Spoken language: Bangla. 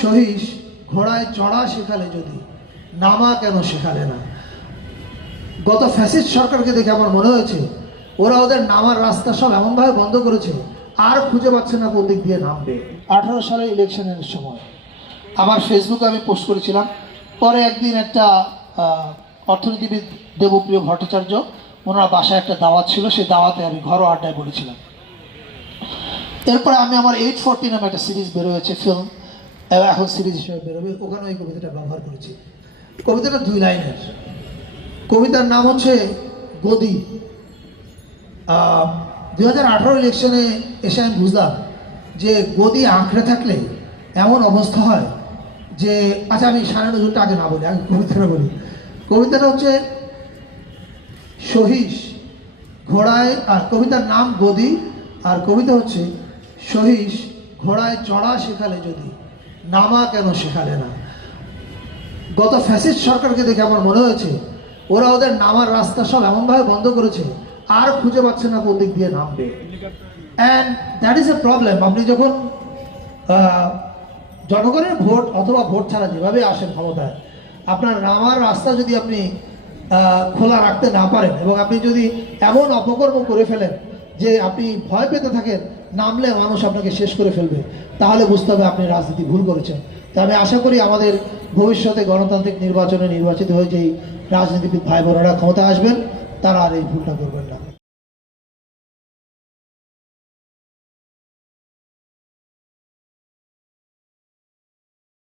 সহিস ঘোড়ায় চড়া শেখালে যদি নামা কেন শেখালে না। গত ফ্যাসিস্ট সরকারকে দেখে আমার মনে হয়েছে ওরা ওদের নামার রাস্তা সব এমনভাবে বন্ধ করেছে আর খুঁজে পাচ্ছে না কোন দিক দিয়ে নামবে। 18 সালের ইলেকশনের সময় আমার ফেসবুকে আমি পোস্ট করেছিলাম। পরে একদিন একটা অর্থনীতিবিদ দেবপ্রিয় ভট্টাচার্য, ওনার বাসায় একটা দাওয়াত ছিল, সেই দাওয়াতে আমি ঘরোয়া আড্ডায় বলেছিলাম। এরপরে আমি আমার 840 নামে একটা সিরিজ বেরোয়েছে, ফিল্ম, এখন সিরিজ হিসেবে বেরোবে, ওখানে ওই কবিতাটা ব্যবহার করেছি। কবিতাটা 2 লাইনের। কবিতার নাম হচ্ছে গদি। 2018 ইলেকশনে এসে আমি বুঝলাম যে গদি আঁকড়ে থাকলে এমন অবস্থা হয় যে, আচ্ছা আমি সারা নজরুলটা আগে না বলি, আমি কবিতাটা বলি। কবিতাটা হচ্ছে সহিস ঘোড়ায়, আর কবিতার নাম গদি, আর কবিতা হচ্ছে সহিস ঘোড়ায় চড়া শেখালে যদি নামা কেন শেখালে না। গত ফ্যাসিস্ট সরকারকে দেখে আমার মনে হয়েছে ওরা ওদের নামার রাস্তা সব এমনভাবে বন্ধ করেছে আর খুঁজে পাচ্ছে না কোন দিক দিয়ে নামবে। And that is a problem. আপনি যখন জনগণের ভোট অথবা ভোট ছাড়া যেভাবে আসেন ক্ষমতায়, আপনার নামার রাস্তা যদি আপনি খোলা রাখতে না পারেন এবং আপনি যদি এমন অপকর্ম করে ফেলেন যে আপনি ভয় পেতে থাকেন নামলে মানুষ আপনাকে শেষ করে ফেলবে, তাহলে বুঝতে হবে আপনি রাজনীতি ভুল করেছেন। তো আমি আশা করি আমাদের ভবিষ্যতে গণতান্ত্রিক নির্বাচনে নির্বাচিত হয়ে যেই রাজনীতিবিদ ভাই বোনেরা ক্ষমতা আসবেন, তারা আর এই ভুলটা করবেন না।